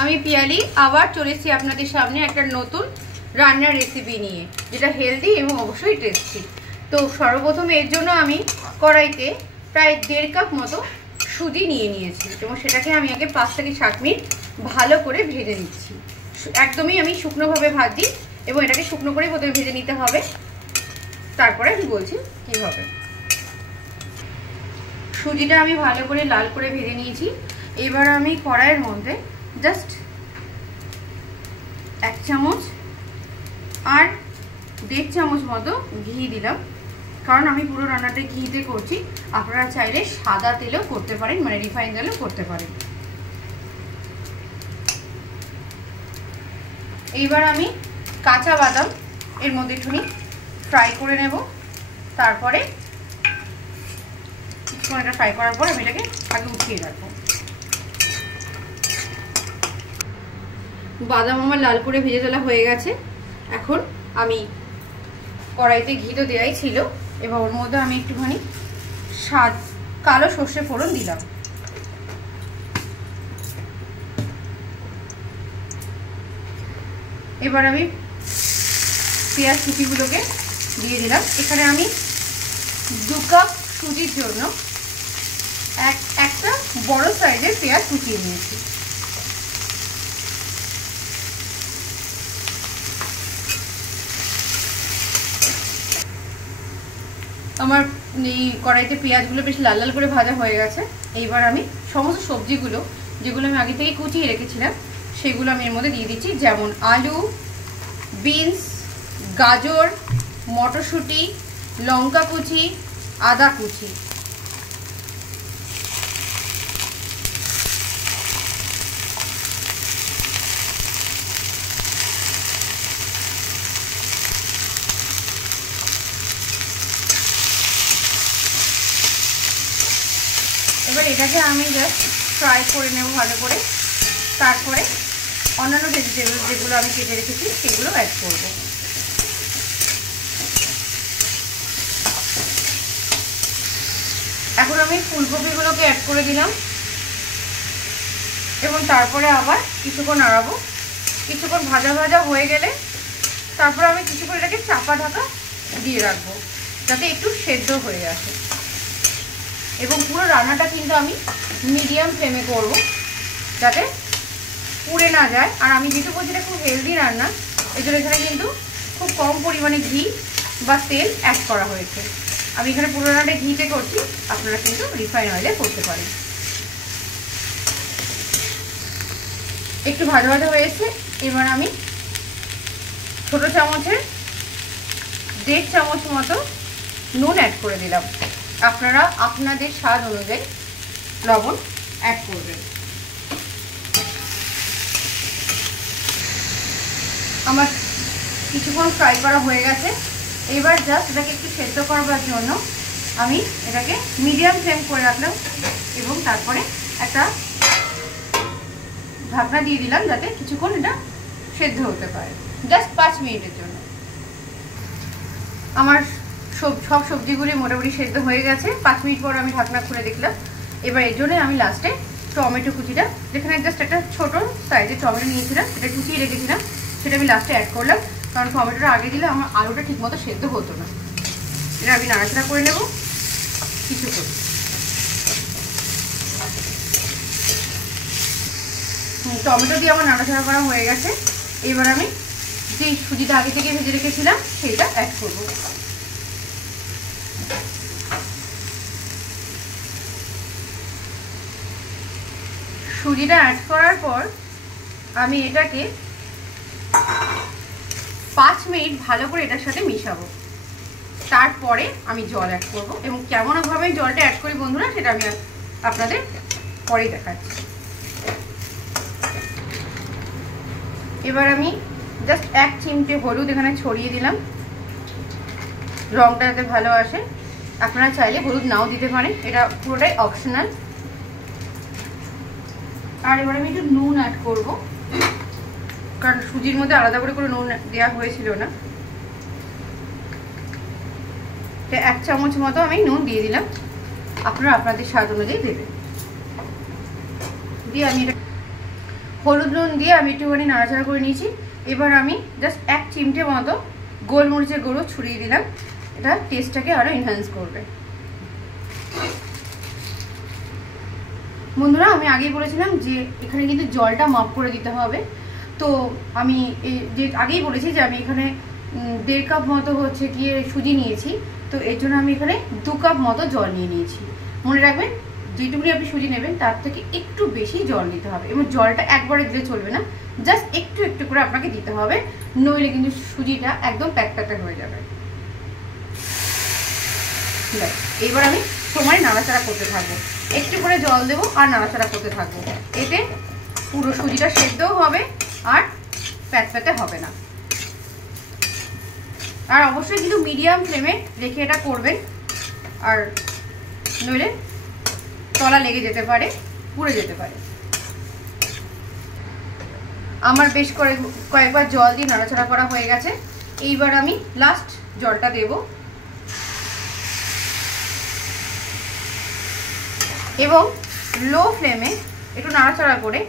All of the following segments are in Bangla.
আমি পিয়ালি আবার চলে এসেছি আপনাদের সামনে একটা নতুন রান্নার রেসিপি নিয়ে, যেটা হেলদি এবং অবশ্যই টেস্টি। তো সর্বপ্রথম এর জন্য আমি কড়াইতে প্রায় 1.5 কাপ মতো সুজি নিয়ে নিয়েছি এবং সেটাকে আমি আগে 5 থেকে 7 মিনিট ভালো করে ভেজে নিচ্ছি। একদমই আমি শুকনোভাবে ভাজি এবং এটাকে শুকনো করেই প্রথমে ভেজে নিতে হবে, তারপরে আমি বলছি কীভাবে। সুজিটা আমি ভালো করে লাল করে ভেজে নিয়েছি। এবার আমি কড়াইয়ের মধ্যে জাস্ট 1 চামচ আর 1.5 চামচ মতো ঘি দিলাম, কারণ আমি পুরো রান্নাটা ঘিতে করছি। আপনারা চাইলে সাদা তেলেও করতে পারেন, মানে রিফাইন তেলেও করতে পারেন। এইবার আমি কাঁচা বাদাম এর মধ্যে একটুখানি ফ্রাই করে নেব। তারপরে কিছুক্ষণ এটা ফ্রাই করার পর আমি এটাকে আগে উঠিয়ে রাখবো। বাদাম আমার লাল করে ভেজে তোলা হয়ে গেছে। এখন আমি কড়াইতে ঘি তো দেওয়াই ছিল, এবার ওর মধ্যে আমি একটুখানি কালো সর্ষে ফোড়ন দিলাম। এবার আমি পেঁয়াজ কুচিগুলোকে দিয়ে দিলাম। এখানে আমি 2 কাপ সুজির জন্য একটা বড় সাইজের পেঁয়াজ কুচিয়ে নিয়েছি। আমার এই কড়াইতে পেঁয়াজগুলো বেশ লাল লাল করে ভাজা হয়ে গেছে। এইবার আমি সমস্ত সবজিগুলো যেগুলো আমি আগে থেকে কুচিয়ে রেখেছিলাম সেগুলো আমি এর মধ্যে দিয়ে দিচ্ছি, যেমন আলু, বিনস, গাজর, মটরশুঁটি, লঙ্কা কুচি, আদা কুচি। এবার এটাকে আমি জাস্ট ফ্রাই করে নেব ভালো করে। তারপরে অন্যান্য ভেজিটেবল যেগুলো আমি কেটে রেখেছি সেগুলো অ্যাড করব। এখন আমি ফুলকপিগুলোকে অ্যাড করে দিলাম এবং তারপরে আবার কিছুক্ষণ নাড়াবো। কিছুক্ষণ ভাজা ভাজা হয়ে গেলে তারপরে আমি কিছুক্ষণ এটাকে চাপা ঢাকা দিয়ে রাখবো, যাতে একটু সেদ্ধ হয়ে আসে। এবং পুরো রান্নাটা কিন্তু আমি মিডিয়াম ফ্লেমে করব, যাতে পুড়ে না যায়। আর আমি যেহেতু বলছি এটা খুব হেলদি রান্না, এই জন্য এখানে কিন্তু খুব কম পরিমাণে ঘি বা তেল অ্যাড করা হয়েছে। আমি এখানে পুরো রান্নাটা ঘিতে করছি, আপনারা কিন্তু রিফাইন অয়েলে করতে পারেন। একটু ভাজা ভাজা হয়েছে। এবার আমি ছোটো চামচের 1.5 চামচ মতো নুন অ্যাড করে দিলাম। আপনারা আপনাদের স্বাদ অনুযায়ী লবণ অ্যাড করবেন। আমার কিছুক্ষণ ফ্রাই করা হয়ে গেছে। এবার জাস্ট এটাকে একটু সেদ্ধ করবার জন্য আমি এটাকে মিডিয়াম ফ্লেম করে রাখলাম এবং তারপরে একটা ঢাকনা দিয়ে দিলাম, যাতে কিছুক্ষণ এটা সেদ্ধ হতে পারে, জাস্ট 5 মিনিটের জন্য। আমার সব সবজিগুলি মোটামুটি সেদ্ধ হয়ে গেছে। 5 মিনিট পর আমি ঢাকনা খুলে দেখলাম। এবার এর জন্য আমি লাস্টে টমেটো কুচিটা, যেখানে জাস্ট একটা ছোটো সাইজের টমেটো নিয়েছিলাম, সেটা কুচিয়ে রেখেছিলাম, সেটা আমি লাস্টে অ্যাড করলাম, কারণ টমেটোটা আগে দিলে আমার আলুটা ঠিকমতো সেদ্ধ হতো না। এটা আমি নাড়াচাড়া করে নেব কিছুক্ষণ। টমেটো দিয়ে আমার নাড়াচাড়া করা হয়ে গেছে। এবার আমি যে সুজিটা আগে থেকে ভেজে রেখেছিলাম সেইটা অ্যাড করব। সুজিটা অ্যাড করার পর আমি এটাকে 5 মিনিট ভালো করে এটার সাথে মিশাবো। তারপরে আমি জল অ্যাড করব এবং কেমনভাবে জলটা অ্যাড করি বন্ধুরা, সেটা আমি আপনাদের পরেই দেখাচ্ছি। এবার আমি জাস্ট 1 চিমটে হলুদ এখানে ছড়িয়ে দিলাম, রঙটা যাতে ভালো আসে। আপনারা চাইলে হলুদ নাও দিতে পারেন, এটা পুরোটাই অপশনাল। আর এবার আমি একটু নুন অ্যাড করব, কারণ সুজির মধ্যে আলাদা করে কোনো নুন দেওয়া হয়েছিল না। 1 চামচ মতো আমি নুন দিয়ে দিলাম, আপনারা আপনাদের স্বাদ অনুযায়ী দেবেন। দিয়ে আমি এটা হলুদ নুন দিয়ে আমি একটুখানি নাড়াচাড়া করে নিয়েছি। এবার আমি জাস্ট 1 চিমটে মতো গোলমরিচের গুঁড়ো ছড়িয়ে দিলাম, এটা টেস্টটাকে আরও এনহ্যান্স করবে। বন্ধুরা আমি আগেই বলেছিলাম যে এখানে কিন্তু জলটা মাপ করে দিতে হবে, তো আমি যে আগেই বলেছি যে আমি এখানে 1.5 কাপ মতো হচ্ছে গিয়ে সুজি নিয়েছি, তো এর জন্য আমি এখানে 2 কাপ মতো জল নিয়ে নিয়েছি। মনে রাখবেন যেটুকুনি আপনি সুজি নেবেন তার থেকে একটু বেশি জল দিতে হবে, এবং জলটা একবারে দিলে চলবে না, জাস্ট একটু একটু করে আপনাকে দিতে হবে, নইলে কিন্তু সুজিটা একদম প্যাকপ্যাকে হয়ে যাবে। এইবার আমি সময় নাড়াচাড়া করতে থাকবো, একটু করে জল দেবো আর নাড়াচাড়া করতে থাকবো, এতে পুরো সুজিটা সেদ্ধও হবে আর প্যাকপ্যাকে হবে না। আর অবশ্যই কিন্তু মিডিয়াম ফ্লেমে রেখে এটা করবেন, আর নইলে তলা লেগে যেতে পারে, পুড়ে যেতে পারে। আমার বেশ কয়েকবার জল দিয়ে নাড়াচাড়া করা হয়ে গেছে, এইবার আমি লাস্ট জলটা দেব এবং লো ফ্লেমে একটু নাড়াচাড়া করে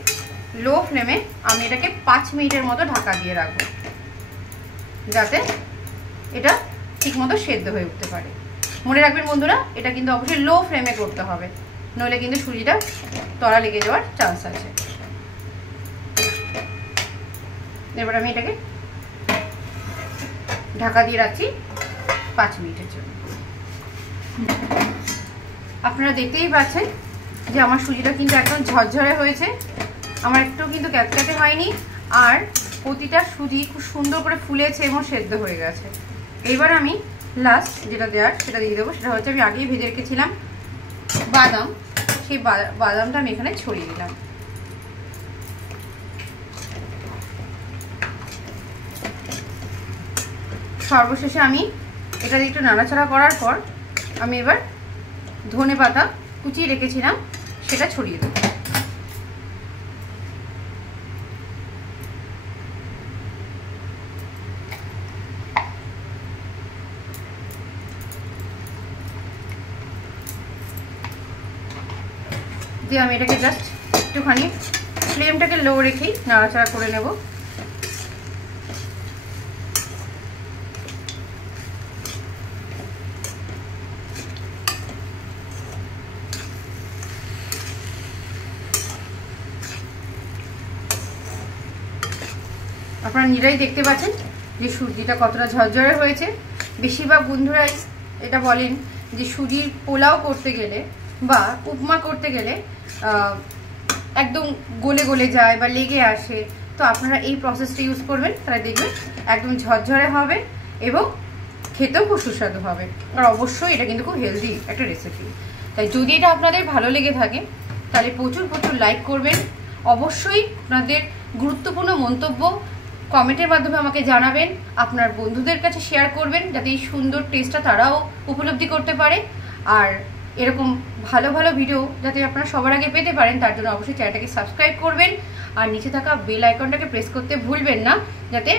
লো ফ্লেমে আমি এটাকে 5 মিনিটের মতো ঢাকা দিয়ে রাখবো, যাতে এটা ঠিকমতো সেদ্ধ হয়ে উঠতে পারে। মনে রাখবেন বন্ধুরা, এটা কিন্তু অবশ্যই লো ফ্লেমে করতে হবে, নইলে কিন্তু সুজিটা তলা লেগে যাওয়ার চান্স আছে। এবার আমি এটাকে ঢাকা দিয়ে রাখছি 5 মিনিটের জন্য। আপনারা দেখতেই পাচ্ছেন যে আমার সুজিটা কিন্তু একদম ঝরঝরে হয়েছে, আমার একটু কিন্তু ক্যাটক্যাটে হয়নি, আর প্রতিটা সুজি খুব সুন্দর করে ফুলেছে এবং সেদ্ধ হয়ে গেছে। এবার আমি লাস্ট যেটা দেওয়ার সেটা দিয়ে দেবো, সেটা হচ্ছে আমি আগেই ভেজে রেখেছিলাম বাদাম, সেই বাদামটা আমি এখানে ছড়িয়ে দিলাম। সর্বশেষে আমি এটা দিয়ে একটু নাড়াচাড়া করার পর আমি এবার ধনেপাতা কুচিয়ে রেখেছিলাম সেটা ছড়িয়ে দেবো। দিয়ে আমি এটাকে জাস্ট একটুখানি ফ্লেমটাকে লো রেখেই নাড়াচাড়া করে নেব। আপনারা নিজেরাই দেখতে পাচ্ছেন যে সুজিটা কতটা ঝরঝরে হয়েছে। বেশিরভাগ বন্ধুরাই এটা বলেন যে সুজির পোলাও করতে গেলে বা উপমা করতে গেলে একদম গলে গলে যায় বা লেগে আসে, তো আপনারা এই প্রসেসটা ইউজ করবেন, তাহলে দেখবেন একদম ঝরঝরে হবে এবং খেতেও খুব সুস্বাদু হবে। আর অবশ্যই এটা কিন্তু খুব হেলদি একটা রেসিপি। তাই যদি এটা আপনাদের ভালো লেগে থাকে তাহলে প্রচুর প্রচুর লাইক করবেন, অবশ্যই আপনাদের গুরুত্বপূর্ণ মন্তব্য কমেন্টের মাধ্যমে আমাকে জানাবেন, আপনার বন্ধুদের কাছে শেয়ার করবেন যাতে এই সুন্দর টেস্টটা তারাও উপলব্ধি করতে পারে। আর এরকম ভালো ভালো ভিডিও যাতে আপনারা সবার আগে পেতে পারেন তার জন্য অবশ্যই চ্যানেলটাকে সাবস্ক্রাইব করবেন, আর নিচে থাকা বেল আইকনটাকে প্রেস করতে ভুলবেন না, যাতে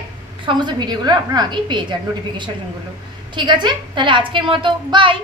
সমস্ত ভিডিওগুলো আপনারা আগেই পেয়ে যান নোটিফিকেশনগুলো। ঠিক আছে, তাহলে আজকের মতো বাই।